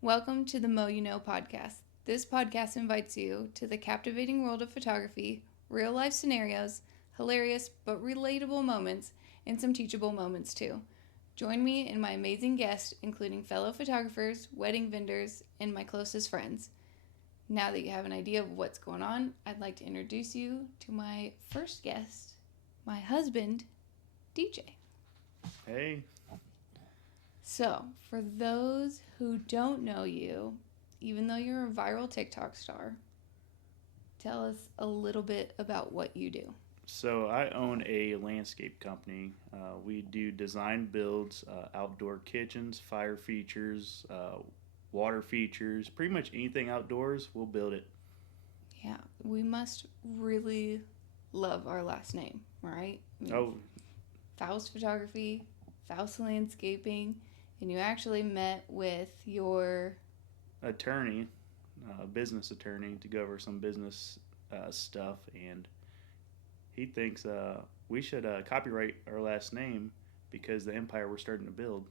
Welcome to the Mo You Know podcast. This podcast invites you to the captivating world of photography, real life scenarios, hilarious but relatable moments, and some teachable moments too. Join me and my amazing guests, including fellow photographers, wedding vendors, and my closest friends. Now that you have an idea of what's going on, I'd like to introduce you to my first guest, my husband, DJ. Hey. So, for those who don't know you, even though you're a viral TikTok star, tell us a little bit about what you do. So I own a landscape company. We do design builds, outdoor kitchens, fire features, water features, pretty much anything outdoors, we'll build it. Yeah, we must really love our last name, right? Fouce Photography, Fouce Landscaping, and you actually met with your attorney, business attorney, to go over some business stuff, and he thinks we should copyright our last name because the empire we're starting to build.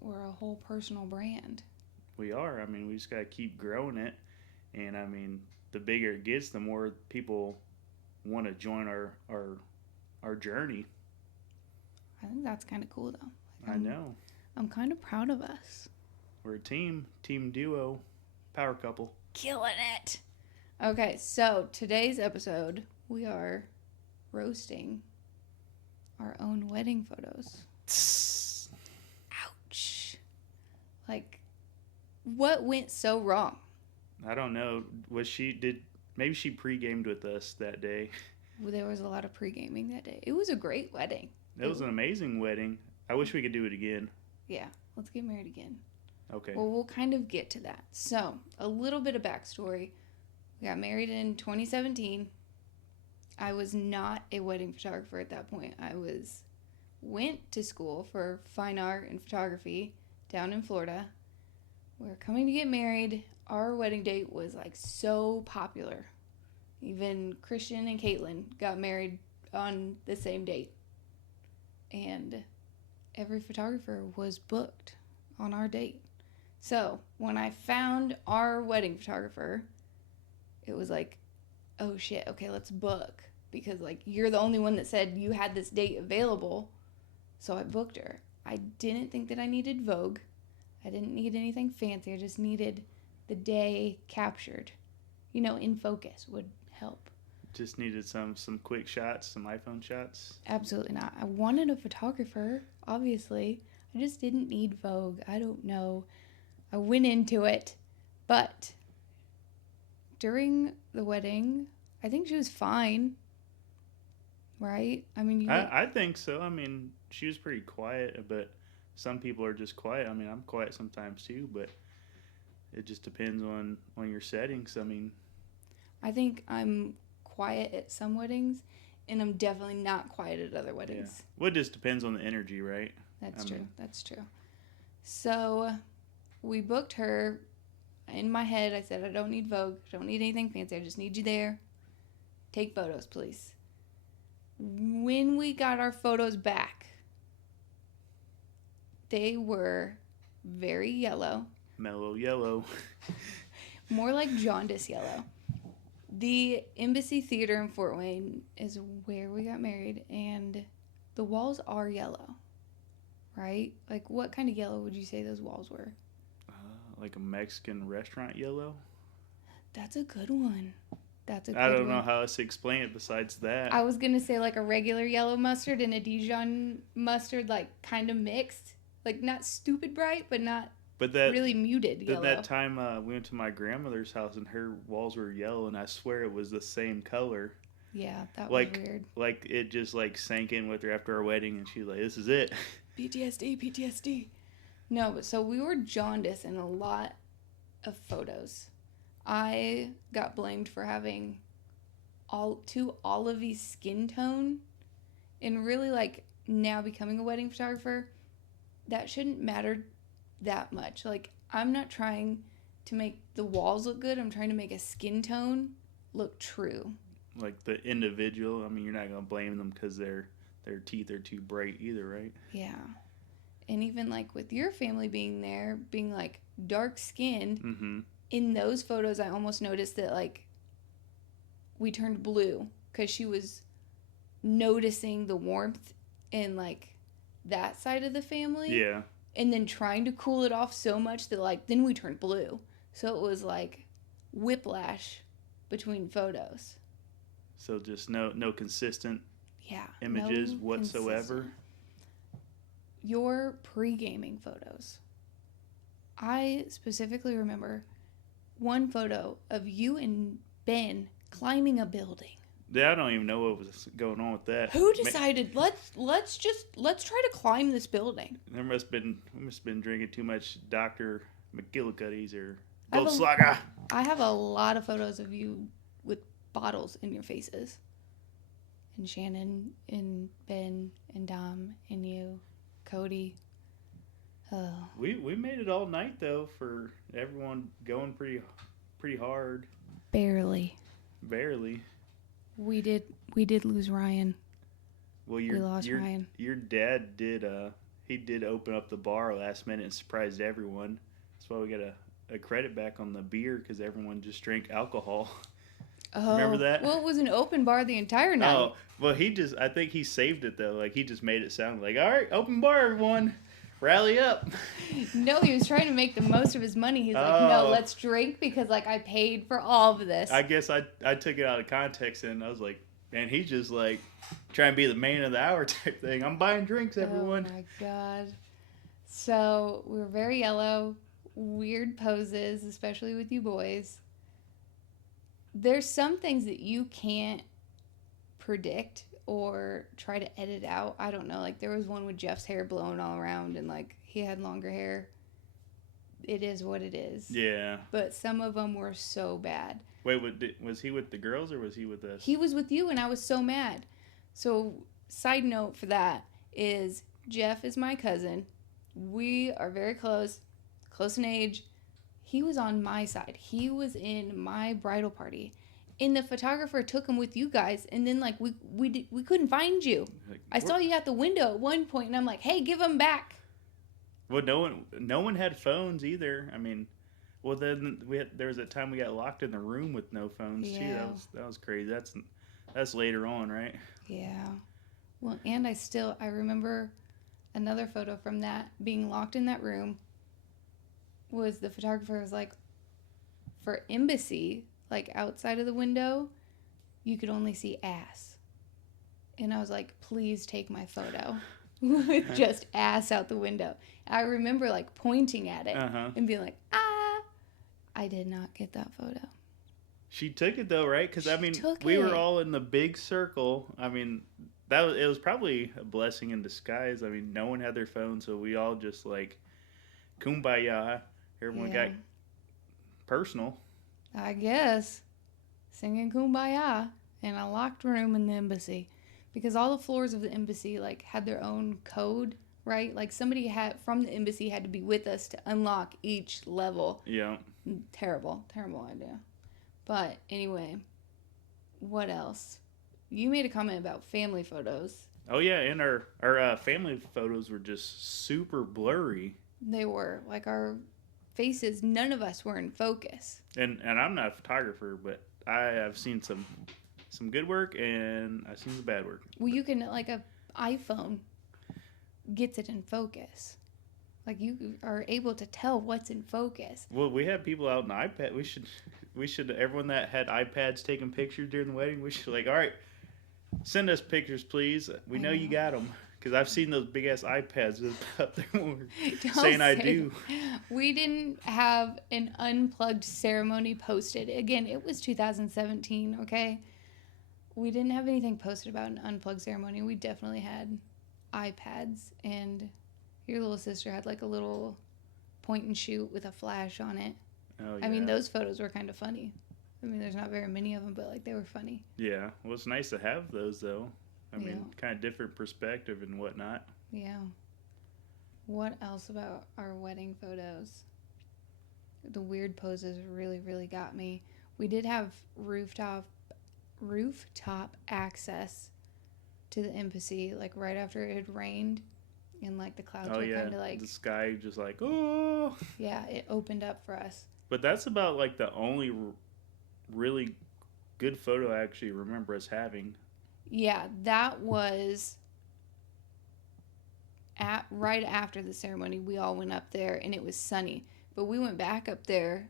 We're a whole personal brand. We are. We just got to keep growing it, and the bigger it gets, the more people want to join our journey. I think that's kind of cool, though. I know. I'm kind of proud of us. We're a team duo, power couple. Killing it. Okay, so today's episode, we are roasting our own wedding photos. Ouch. Like, what went so wrong? I don't know. Maybe she pre-gamed with us that day. Well, there was a lot of pre-gaming that day. It was a great wedding. It was an amazing wedding. I wish we could do it again. Yeah, let's get married again. Okay. Well, we'll kind of get to that. So, a little bit of backstory. We got married in 2017. I was not a wedding photographer at that point. Went to school for fine art and photography down in Florida. We were coming to get married. Our wedding date was like so popular. Even Christian and Caitlin got married on the same date. And every photographer was booked on our date. So when I found our wedding photographer, it was like, oh shit, okay, let's book. Because like you're the only one that said you had this date available. So I booked her. I didn't think that I needed Vogue. I didn't need anything fancy. I just needed the day captured. In focus would help. Just needed some quick shots, some iPhone shots? Absolutely not. I wanted a photographer, obviously. I just didn't need Vogue. I don't know. I went into it. But during the wedding, I think she was fine. Right? I think so. She was pretty quiet, but some people are just quiet. I'm quiet sometimes too, but it just depends on your settings. I think I'm quiet at some weddings, and I'm definitely not quiet at other weddings. Yeah. Well, it just depends on the energy, right? That's true. So we booked her. In my head, I said, I don't need Vogue. I don't need anything fancy. I just need you there. Take photos, please. When we got our photos back, they were very yellow. Mellow yellow. More like jaundice yellow. The Embassy Theater in Fort Wayne is where we got married, and the walls are yellow, right? Like, what kind of yellow would you say those walls were? Like a Mexican restaurant yellow? That's a good one. I don't know how else to explain it besides that. I was going to say like a regular yellow mustard and a Dijon mustard, like kind of mixed. Like not stupid bright, but not really muted yellow. That time we went to my grandmother's house and her walls were yellow, and I swear it was the same color. Yeah, that was weird. Like it just like sank in with her after our wedding, and she was like, "This is it." PTSD. No, but so we were jaundiced in a lot of photos. I got blamed for having too olivey skin tone, and really like now becoming a wedding photographer, that shouldn't matter that much. Like, I'm not trying to make the walls look good. I'm trying to make a skin tone look true. Like the individual, you're not going to blame them because their teeth are too bright either, right? Yeah. and even like with your family being there, being like dark skinned, Mm-hmm. in those photos, I almost noticed that like we turned blue because she was noticing the warmth in like that side of the family. Yeah. And then trying to cool it off so much that like then we turned blue. So it was like whiplash between photos. So just no consistent Yeah. images no whatsoever. consistent. Your pre-gaming photos. I specifically remember one photo of you and Ben climbing a building. Yeah, I don't even know what was going on with that. Who decided let's try to climb this building? We must have been drinking too much Dr. McGillicuddy's or I have a- Goldschlager. I have a lot of photos of you with bottles in your faces. And Shannon and Ben and Dom and you, Cody. Oh. We made it all night though for everyone going pretty hard. Barely. Barely. We did lose Ryan. Well, We lost Ryan. Your dad did he did open up the bar last minute and surprised everyone. That's why we got a credit back on the beer because everyone just drank alcohol. Oh, Remember that? Well, it was an open bar the entire night. Oh, well, I think he saved it though. Like he just made it sound like, all right, open bar, everyone, rally up. No, he was trying to make the most of his money. He's like, no, let's drink because like I paid for all of this. I guess I took it out of context and I was like, man, he's just like trying to be the man of the hour type thing. I'm buying drinks, everyone. Oh my god. So we were very yellow, weird poses, especially with you boys. There's some things that you can't predict or try to edit out. I don't know. Like there was one with Jeff's hair blowing all around and like he had longer hair. It is what it is. Yeah. But some of them were so bad. Wait, was he with the girls or was he with us? He was with you and I was so mad. So side note for that is Jeff is my cousin. We are very close in age. He was on my side. He was in my bridal party. And the photographer took him with you guys. And then, like, we couldn't find you. Like, I saw you at the window at one point, and I'm like, hey, give him back. Well, no one had phones either. I mean, well, then there was a time we got locked in the room with no phones, too. Yeah. That was crazy. That's later on, right? Yeah. Well, and I remember another photo from that, being locked in that room, was the photographer was like, for embassy, like outside of the window, you could only see ass. And I was like, please take my photo with just ass out the window. I remember like pointing at it and being like, ah. I did not get that photo. She took it though, right? Because I mean, took we it. were all in the big circle. I mean, it was probably a blessing in disguise. I mean, no one had their phone, so we all just like kumbaya. Everyone got personal. I guess. Singing Kumbaya in a locked room in the embassy. Because all the floors of the embassy, like, had their own code, right? Like, somebody from the embassy had to be with us to unlock each level. Yeah. Terrible idea. But, anyway, what else? You made a comment about family photos. Oh, yeah, and our family photos were just super blurry. They were. Like, our faces, none of us were in focus. And I'm not a photographer, but I have seen some good work and I've seen some bad work. Well, you can, like, a iPhone gets it in focus. Like, you are able to tell what's in focus. Well, we had people out in iPad. We should everyone that had iPads taking pictures during the wedding, we should like, all right, send us pictures, please. We know you got them. Because I've seen those big ass iPads up there when we're saying I do. We didn't have an unplugged ceremony posted. Again, it was 2017, okay? We didn't have anything posted about an unplugged ceremony. We definitely had iPads. And your little sister had like a little point and shoot with a flash on it. Oh, yeah. I mean, those photos were kind of funny. I mean, there's not very many of them, but like they were funny. Yeah. Well, it's nice to have those though. I mean, Yeah. kind of different perspective and whatnot. Yeah. What else about our wedding photos? The weird poses really, really got me. We did have rooftop access to the embassy, like right after it had rained. and like the clouds Oh were yeah, kind of like, the sky just like, oh. yeah, it opened up for us. But that's about like the only really good photo I actually remember us having. Yeah, that was at right after the ceremony. We all went up there and it was sunny, but we went back up there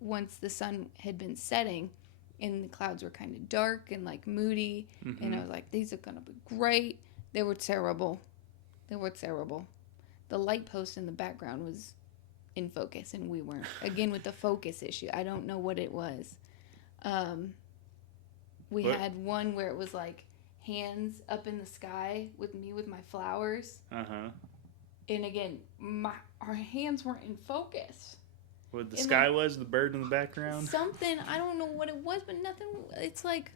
once the sun had been setting and the clouds were kind of dark and like moody, and I was like, these are gonna be great. They were terrible. They were terrible. The light post in the background was in focus and we weren't. Again, with the focus issue, I don't know what it was. We What? had one where it was like hands up in the sky with me with my flowers, and again, our hands weren't in focus. What the And sky like, was, the bird in the background. Something, I don't know what it was, but nothing. It's like,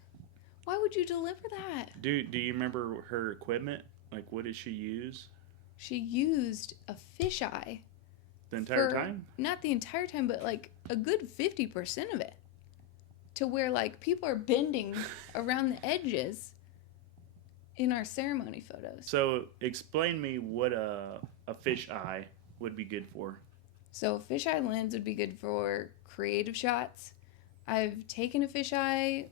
why would you deliver that? Do you remember her equipment? Like, what did she use? She used a fisheye. The entire time? Not the entire time, but like a good 50% of it. To where like people are bending around the edges in our ceremony photos. So explain me what a fish eye would be good for. So fisheye lens would be good for creative shots. I've taken a fisheye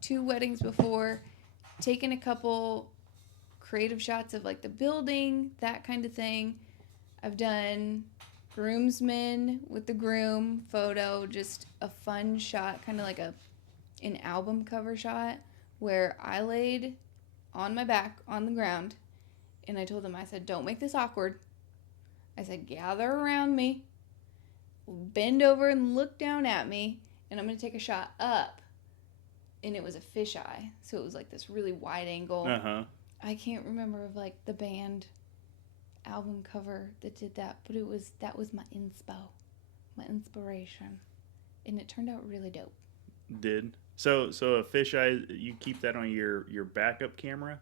2 weddings before, taken a couple creative shots of like the building, that kind of thing. I've done groomsmen with the groom photo, just a fun shot, kind of like an album cover shot where I laid on my back on the ground and I told them, I said, don't make this awkward. I said, gather around me, bend over and look down at me, and I'm going to take a shot up. And it was a fisheye, so it was like this really wide angle. I can't remember of like the band album cover that did that, but that was my inspiration, and it turned out really dope. Did so a fisheye, you keep that on your backup camera?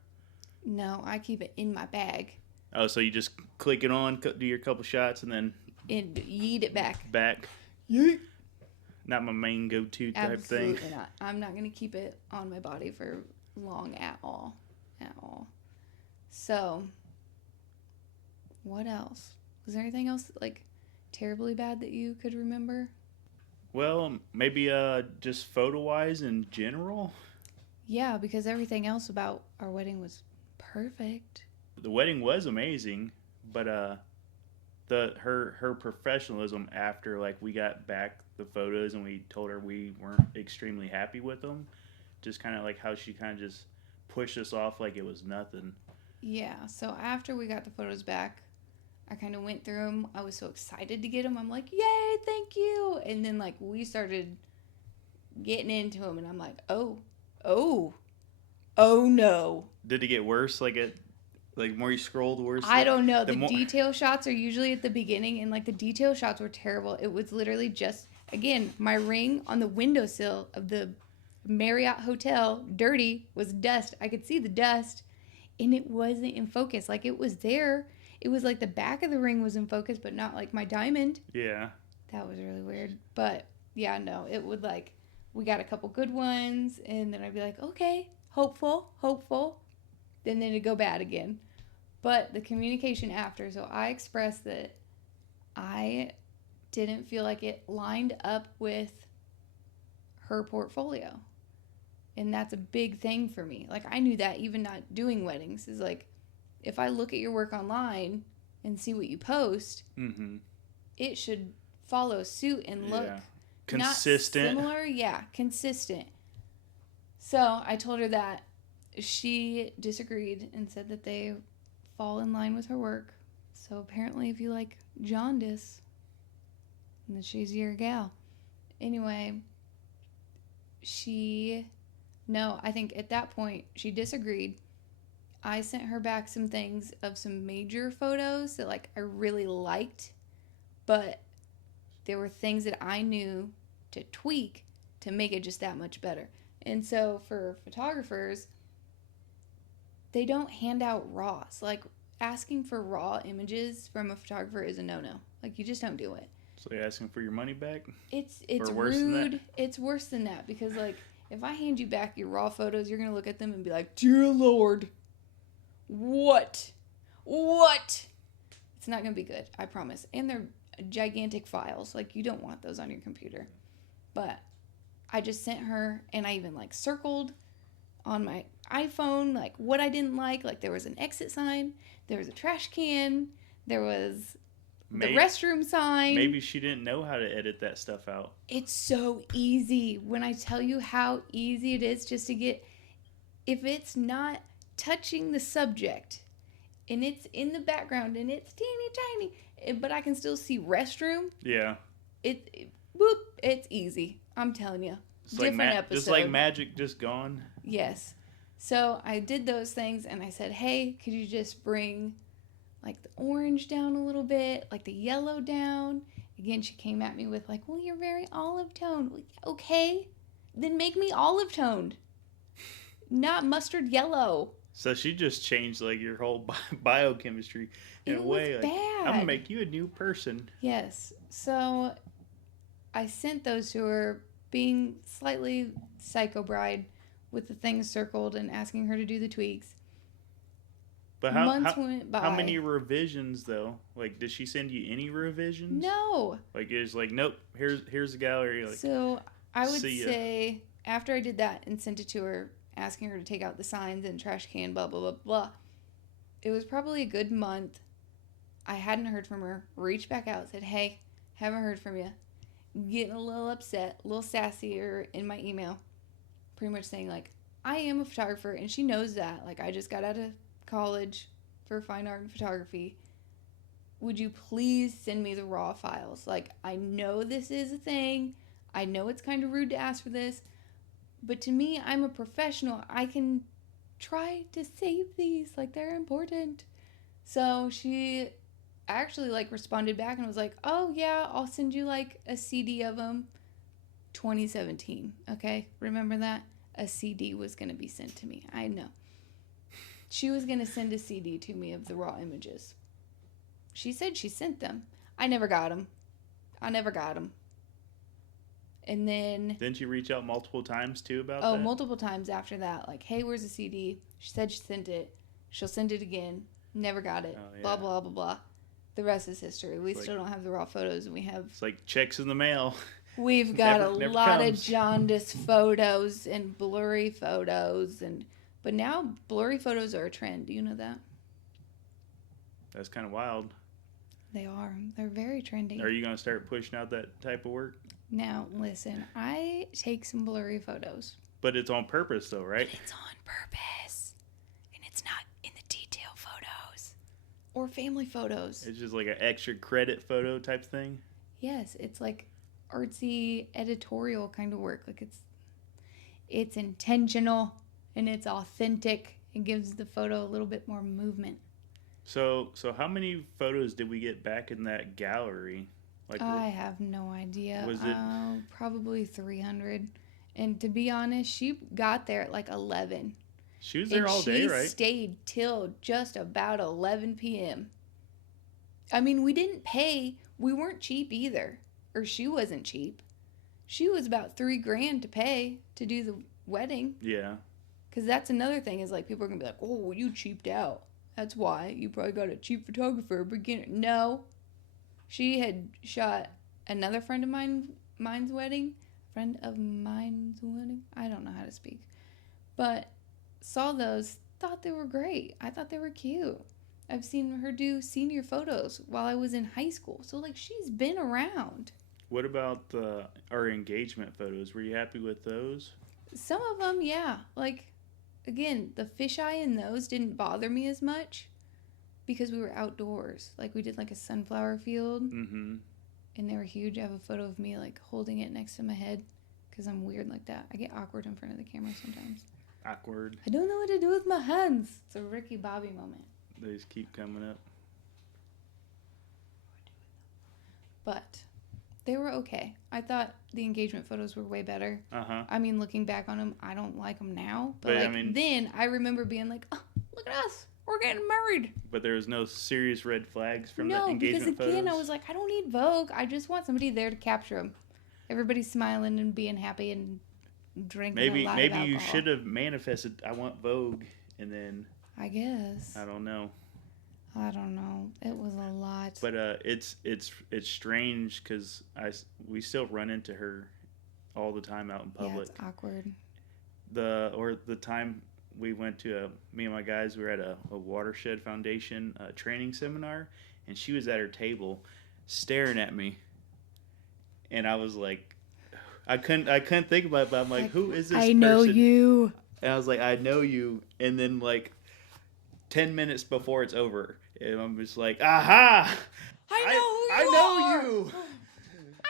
No, I keep it in my bag. Oh, so you just click it on, do your couple shots, and then and yeet it back. Yeet. Not my main go-to type Absolutely thing. Not. I'm not going to keep it on my body for long at all. So, what else? Was there anything else like terribly bad that you could remember? Well, maybe just photo-wise in general. Yeah, because everything else about our wedding was perfect. The wedding was amazing, but her professionalism after like we got back the photos and we told her we weren't extremely happy with them, just kind of like how she kind of just pushed us off like it was nothing. Yeah, so after we got the photos back, I kind of went through them. I was so excited to get them. I'm like, yay, thank you. And then like we started getting into them and I'm like, oh no. Did it get worse? Like more you scrolled, worse? I don't know. The detail shots are usually at the beginning, and like the detail shots were terrible. It was literally just, again, my ring on the windowsill of the Marriott Hotel, dirty, was dust. I could see the dust, and it wasn't in focus. Like it was there. It was like the back of the ring was in focus, but not like my diamond. Yeah. That was really weird. But yeah, no, it would like, we got a couple good ones, and then I'd be like, okay, hopeful. Then it'd go bad again. But the communication after, so I expressed that I didn't feel like it lined up with her portfolio. And that's a big thing for me. Like I knew that even not doing weddings is like, if I look at your work online and see what you post, it should follow suit and look consistent. Not similar, consistent. So I told her that. She disagreed and said that they fall in line with her work. So apparently if you like jaundice, then she's your gal. Anyway, I think at that point she disagreed. I sent her back some things of some major photos that like I really liked, but there were things that I knew to tweak to make it just that much better. And so for photographers, they don't hand out raws. Like asking for raw images from a photographer is a no-no. Like you just don't do it. So you're asking for your money back? It's worse than rude. that? It's worse than that because like if I hand you back your raw photos, you're gonna look at them and be like, "Dear Lord, what what? It's not going to be good, I promise. And they're gigantic files. Like, you don't want those on your computer. But I just sent her, and I even, like, circled on my iPhone, like, what I didn't like. Like, there was an exit sign. There was a trash can. There was the restroom sign. Maybe she didn't know how to edit that stuff out. It's so easy. When I tell you how easy it is just to get, if it's not touching the subject and it's in the background and it's teeny tiny, but I can still see restroom. Yeah. Whoop, it's easy. I'm telling you. It's different episode. Just like magic just gone. Yes. So I did those things and I said, hey, could you just bring like the orange down a little bit, like the yellow down? Again, she came at me with like, well, you're very olive toned. Okay, then make me olive toned, not mustard yellow. So she just changed like your whole biochemistry in a way. Like, bad. I'm gonna make you a new person. Yes. So I sent those to her, being slightly psycho bride with the things circled and asking her to do the tweaks. But months went by. How many revisions though? Like, did she send you any revisions? No. Like, it's like, nope. Here's the gallery. Like, so I would say after I did that and sent it to her, asking her to take out the signs and trash can, blah blah blah blah. It was probably a good month. I hadn't heard from her. Reached back out, said, "Hey, haven't heard from you." Getting a little upset, a little sassier in my email, pretty much saying like, "I am a photographer," and she knows that. Like, I just got out of college for fine art and photography. Would you please send me the raw files? Like, I know this is a thing. I know it's kind of rude to ask for this, but to me, I'm a professional. I can try to save these. Like, they're important. So she actually like responded back and was like, oh yeah, I'll send you like a CD of them. 2017. Okay. Remember that? A CD was going to be sent to me. I know. She was going to send a CD to me of the raw images. She said she sent them. I never got them. And then... Didn't you reach out multiple times, too, about that? Oh, multiple times after that. Like, hey, where's the CD? She said she sent it. She'll send it again. Never got it. Oh, yeah. Blah, blah, blah, blah. The rest is history. We still don't have the raw photos, and we have... It's like checks in the mail. We've got a lot of jaundiced photos and blurry photos. But now, blurry photos are a trend. Do you know that? That's kind of wild. They are. They're very trendy. Are you going to start pushing out that type of work? Now, listen, I take some blurry photos. But it's on purpose, though, right? But it's on purpose. And it's not in the detail photos. Or family photos. It's just like an extra credit photo type thing? Yes, it's like artsy editorial kind of work. Like, it's intentional and it's authentic. It gives the photo a little bit more movement. So how many photos did we get back in that gallery? Like, I have no idea. Was it probably 300? And to be honest, she got there at like 11. She was there all day, right? She stayed till just about 11 p.m. I mean, we didn't pay. We weren't cheap either. Or she wasn't cheap. She was about $3,000 to pay to do the wedding. Yeah. Because that's another thing is like people are going to be like, oh, you cheaped out. That's why. You probably got a cheap photographer, beginner. No. She had shot another friend of mine's wedding. I don't know how to speak. But saw those, thought they were great. I thought they were cute. I've seen her do senior photos while I was in high school. So, like, she's been around. What about our engagement photos? Were you happy with those? Some of them, yeah. Like, again, the fisheye in those didn't bother me as much because we were outdoors. Like, we did, like, a sunflower field. Mm-hmm. And they were huge. I have a photo of me, like, holding it next to my head because I'm weird like that. I get awkward in front of the camera sometimes. Awkward. I don't know what to do with my hands. It's a Ricky Bobby moment. They just keep coming up. But they were okay. I thought the engagement photos were way better. Uh-huh. I mean, looking back on them, I don't like them now. But like, I mean, then I remember being like, oh, look at us. We're getting married. But there was no serious red flags from the engagement photos? No, because again, I was like, I don't need Vogue. I just want somebody there to capture them. Everybody's smiling and being happy and drinking a lot of alcohol. Maybe you should have manifested, I want Vogue, and then... I guess. I don't know. I don't know. It was a lot. But it's strange because we still run into her all the time out in Yeah, public. it's awkward. The time we went to me and my guys were at a Watershed Foundation training seminar, and she was at her table staring at me, and I was like, I couldn't think about it, but I'm like, who is this I person? know you. And I was like, I know you, and then like 10 minutes before it's over, and I'm just like, aha! I know you.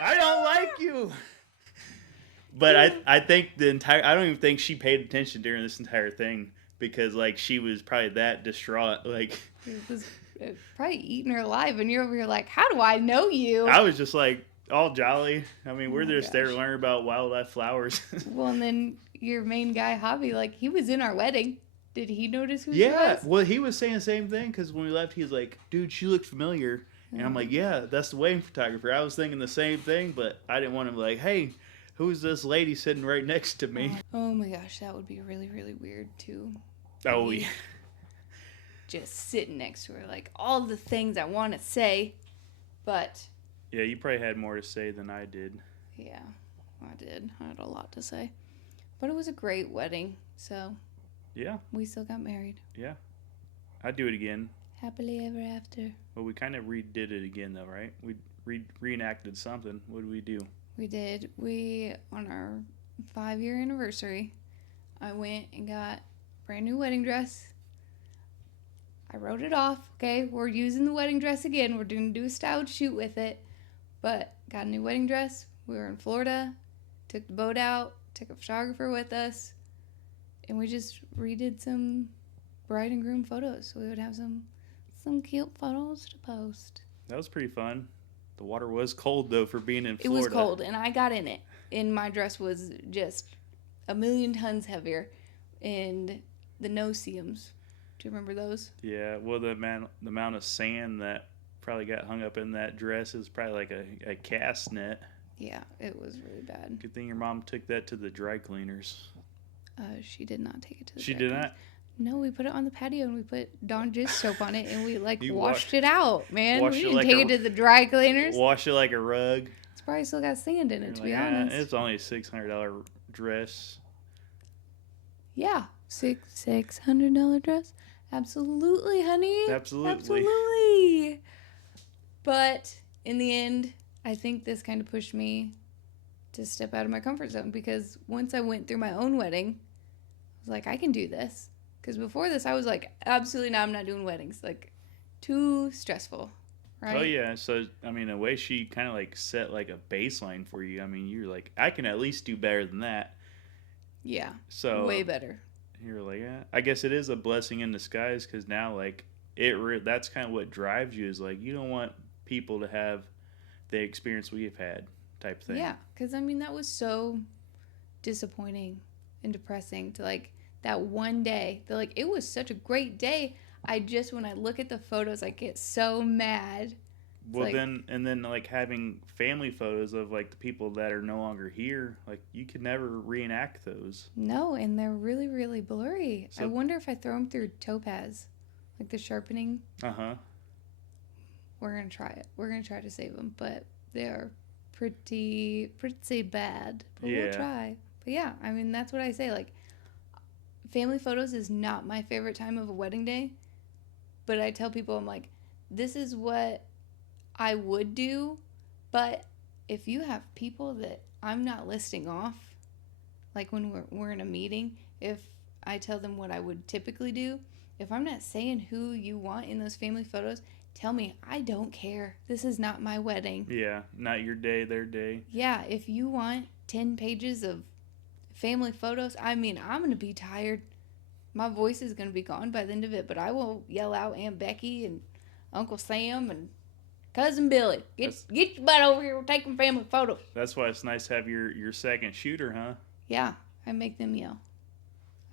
I don't like you. But I think I don't even think she paid attention during this entire thing because like she was probably that distraught. Like It was probably eating her alive, and you're over here like, how do I know you? I was just like all jolly. I mean, we're my just there to gosh. learn about wildlife flowers. Well, and then your main guy, Hobby, like, he was in our wedding. Did he notice who she Yeah, was? well, he was saying the same thing because when we left, he was like, dude, she looked familiar. And I'm like, yeah, that's the wedding photographer. I was thinking the same thing, but I didn't want to be like, hey, who's this lady sitting right next to me? Oh my gosh, that would be really, really weird too. Oh, yeah. Just sitting next to her, like, all the things I want to say, but... Yeah, you probably had more to say than I did. Yeah, I did. I had a lot to say. But it was a great wedding, so... Yeah. We still got married. Yeah. I'd do it again. Happily ever after. Well, we kind of redid it again, though, right? We reenacted something. What did we do? We did. On our 5-year anniversary, I went and got a brand new wedding dress. I wrote it off. Okay, we're using the wedding dress again. We're going to do a styled shoot with it. But got a new wedding dress. We were in Florida. Took the boat out. Took a photographer with us. And we just redid some bride and groom photos. So we would have some cute photos to post. That was pretty fun. The water was cold, though, for being in Florida. It was cold, and I got in it. And my dress was just a million tons heavier. And the no-seams. Do you remember those? Yeah, well, the amount of sand that probably got hung up in that dress is probably like a cast net. Yeah, it was really bad. Good thing your mom took that to the dry cleaners. She did not take it to the She dry did cleaners. not? No, we put it on the patio and we put Dawn dish soap on it and we You washed it out, man. washed We it didn't like take a- it to the dry cleaners. Wash it like a rug. It's probably still got sand in it, You're to like, be "Ah, honest. it's only a $600 dress. Yeah, $600 dress. Absolutely, honey. Absolutely. Absolutely. But in the end, I think this kind of pushed me to step out of my comfort zone because once I went through my own wedding, I was like, I can do this. Because before this, I was like, absolutely not, I'm not doing weddings. Like, too stressful, right? Oh, yeah. So, I mean, in a way, she kind of like set like a baseline for you. I mean, you're like, I can at least do better than that. Yeah, So way better. you're like, yeah. I guess it is a blessing in disguise because now, like, that's kind of what drives you is like, you don't want people to have the experience we've had type thing. Yeah, because, I mean, that was so disappointing and depressing to, like, that one day. Like, it was such a great day. When I look at the photos, I get so mad. Well, like- then like having family photos of like the people that are no longer here, like you could never reenact those. No, and they're really, really blurry. So- I wonder if I throw them through Topaz, like the sharpening. Uh-huh. We're going to try it. We're going to try to save them, but they are pretty bad. But Yeah. we'll try. But yeah, I mean, that's what I say. Like, family photos is not my favorite time of a wedding day, but I tell people, I'm like, this is what I would do, but if you have people that I'm not listing off, like when we're in a meeting, if I tell them what I would typically do, if I'm not saying who you want in those family photos, tell me. I don't care. This is not my wedding. Yeah, not your day, their day. Yeah, if you want 10 pages of family photos, I mean, I'm going to be tired. My voice is going to be gone by the end of it, but I will yell out Aunt Becky and Uncle Sam and Cousin Billy. Get your butt over here. We're taking family photos. That's why it's nice to have your second shooter, huh? Yeah, I make them yell.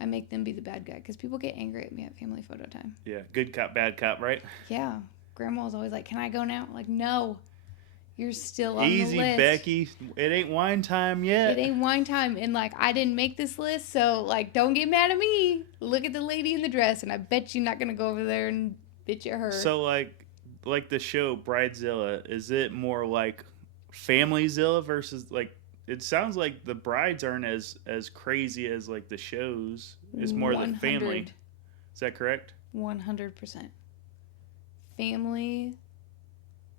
I make them be the bad guy because people get angry at me at family photo time. Yeah, good cop, bad cop, right? Yeah, Grandma's always like, "Can I go now?" I'm like, no, you're still on Easy, the list. Becky. It ain't wine time yet. It ain't wine time, and like I didn't make this list, so like don't get mad at me. Look at the lady in the dress, and I bet you're not gonna go over there and Bitch, you heard. So like the show Bridezilla, is it more like Familyzilla versus like? It sounds like the brides aren't as crazy as like the shows. It's more the family. Is that correct? 100%. Family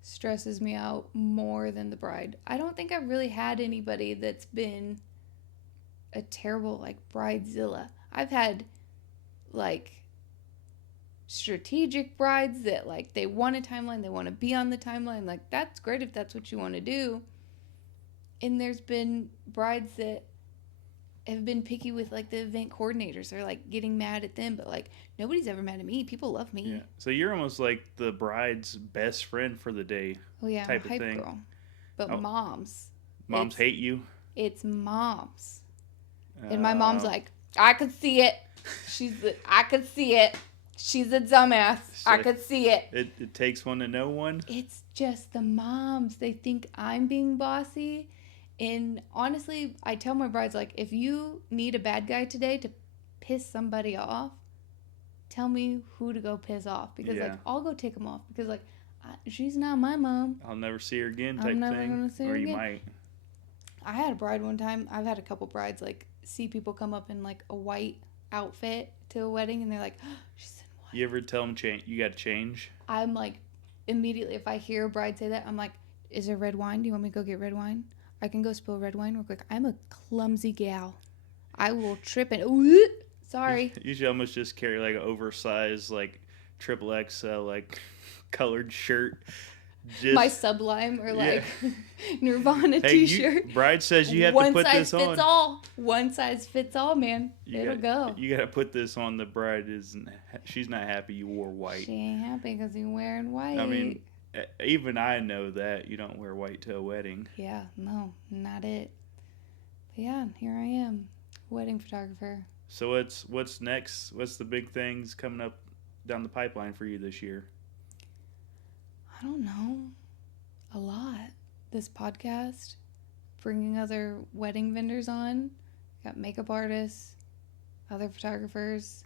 stresses me out more than the bride. I don't think I've really had anybody that's been a terrible like bridezilla. I've had like strategic brides that like they want a timeline, they want to be on the timeline. Like that's great if that's what you want to do. And there's been brides that have been picky with like the event coordinators. They're like getting mad at them, but like nobody's ever mad at me. People love me. Yeah. So you're almost like the bride's best friend for the day. Oh yeah, type I'm a of hype thing. girl. But moms hate you. It's moms. And my mom's like, I could see it. I could see it. She's a dumbass. I could see it. It takes one to know one. It's just the moms. They think I'm being bossy. And honestly, I tell my brides, like, if you need a bad guy today to piss somebody off, tell me who to go piss off. Because, like, I'll go tick them off. Because, like, she's not my mom. I'll never see her again type I'm never thing. Gonna see her or you again. might. I had a bride one time. I've had a couple brides, like, see people come up in, like, a white outfit to a wedding. And they're like, oh, she's in white. You ever tell them you got to change? I'm, like, immediately, if I hear a bride say that, I'm like, is there red wine? Do you want me to go get red wine? I can go spill red wine real quick. I'm a clumsy gal. I will trip and sorry. You should almost just carry like an oversized like XXL like colored shirt. Just, my Sublime or like Nirvana t-shirt. Bride says you have to put this on. One size fits all. One size fits all, man. It'll go. You gotta put this on. The bride she's not happy you wore white. She ain't happy because you're wearing white. I mean, even I know that you don't wear white to a wedding. Yeah, no, not it. But yeah, here I am, wedding photographer. So what's next? What's the big things coming up down the pipeline for you this year? I don't know. A lot. This podcast, bringing other wedding vendors on. Got makeup artists, other photographers.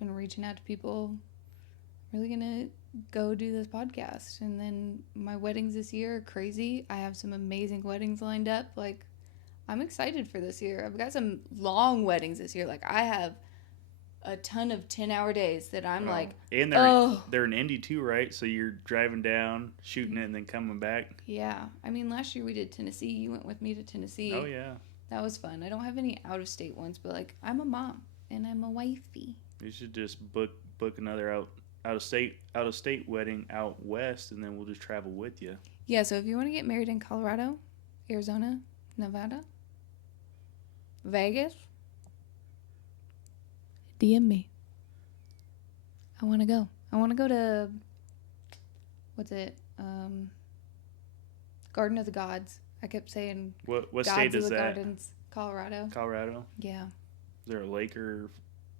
Been reaching out to people. Really gonna go do this podcast. And then my weddings this year are crazy. I have some amazing weddings lined up. Like, I'm excited for this year. I've got some long weddings this year. Like, I have a ton of 10-hour days that I'm like, and they're in Indy too, right? So you're driving down, shooting it, and then coming back. Yeah. I mean, last year we did Tennessee. You went with me to Tennessee. Oh, yeah. That was fun. I don't have any out-of-state ones, but, like, I'm a mom, and I'm a wifey. You should just book another out of state wedding out west, and then we'll just travel with you. Yeah, so if you want to get married in Colorado, Arizona, Nevada, Vegas, DM me. I want to go. I want to go to, what's it? Garden of the Gods. I kept saying what Gods state is of the that? Gardens, Colorado. Colorado? Yeah. Is there a lake or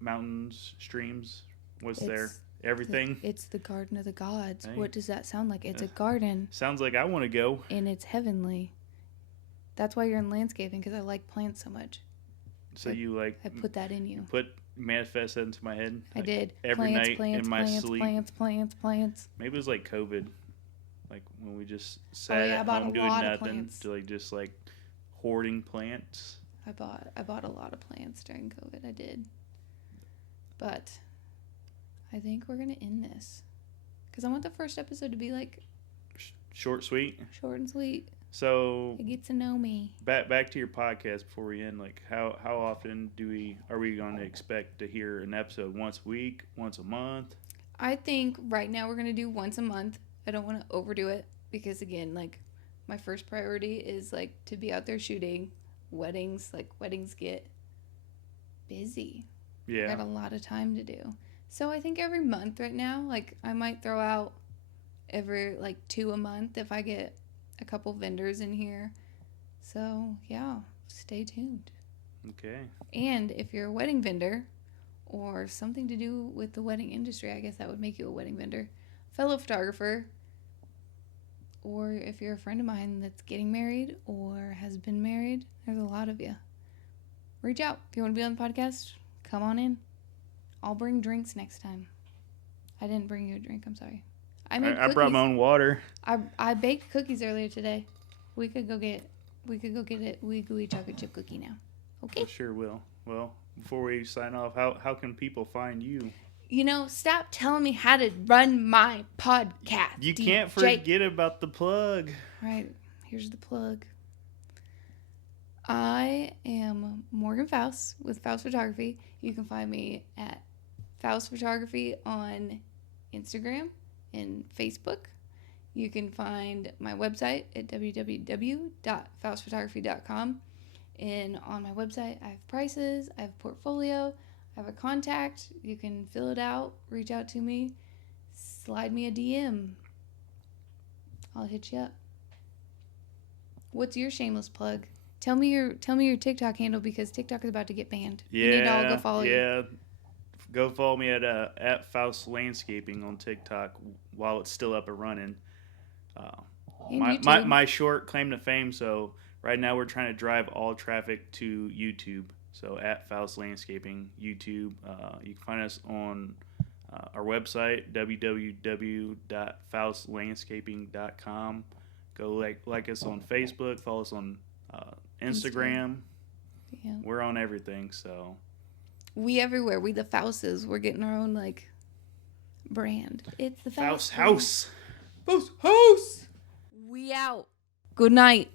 mountains, streams? What's there? Everything? It's the Garden of the Gods. Hey. What does that sound like? It's a garden. Sounds like I want to go. And it's heavenly. That's why you're in landscaping, because I like plants so much. So I put that in you. Manifest that into my head. I did. Every night in my sleep. Plants. Maybe it was like COVID. Like when we just sat at home doing nothing. To just hoarding plants. I bought a lot of plants during COVID. I did. But I think we're going to end this. Because I want the first episode to be short, sweet. Short and sweet. So get to know me. Back to your podcast before we end. How often are we going to expect to hear an episode? Once a week? Once a month? I think right now we're going to do once a month. I don't want to overdo it because again, my first priority is to be out there shooting weddings. Weddings get busy. Yeah. I got a lot of time to do. So I think every month right now, I might throw out every 2 a month if I get a couple vendors in here. So yeah, stay tuned. Okay. And if you're a wedding vendor or something to do with the wedding industry, I guess that would make you a wedding vendor, fellow photographer, or if you're a friend of mine that's getting married or has been married, there's a lot of you. Reach out. If you want to be on the podcast, come on in. I'll bring drinks next time. I didn't bring you a drink. I'm sorry. I cookies. brought my own water. I baked cookies earlier today. We could go get it. We gooey chocolate chip cookie now. Okay. I sure will. Well, before we sign off, how can people find you? Stop telling me how to run my podcast. You DJ. can't forget about the plug. All right, here's the plug. I am Morgan Fouce with Fouce Photography. You can find me at Fouce Photography on Instagram and Facebook. You can find my website at www.foucephotography.com. And on my website, I have prices, I have a portfolio, I have a contact. You can fill it out, reach out to me, slide me a DM. I'll hit you up. What's your shameless plug? Tell me your TikTok handle because TikTok is about to get banned. Yeah, we need to all go follow you. Yeah, go follow me at Fouce Landscaping on TikTok while it's still up and running. My short claim to fame. So right now we're trying to drive all traffic to YouTube. So at Fouce Landscaping YouTube, you can find us on our website www.foucelandscaping.com. Go like us on Facebook, follow us on Instagram. Yeah. We're on everything, so we everywhere. We the Fouces. We're getting our own brand. It's the Fouce House. Fouce House. We out. Good night.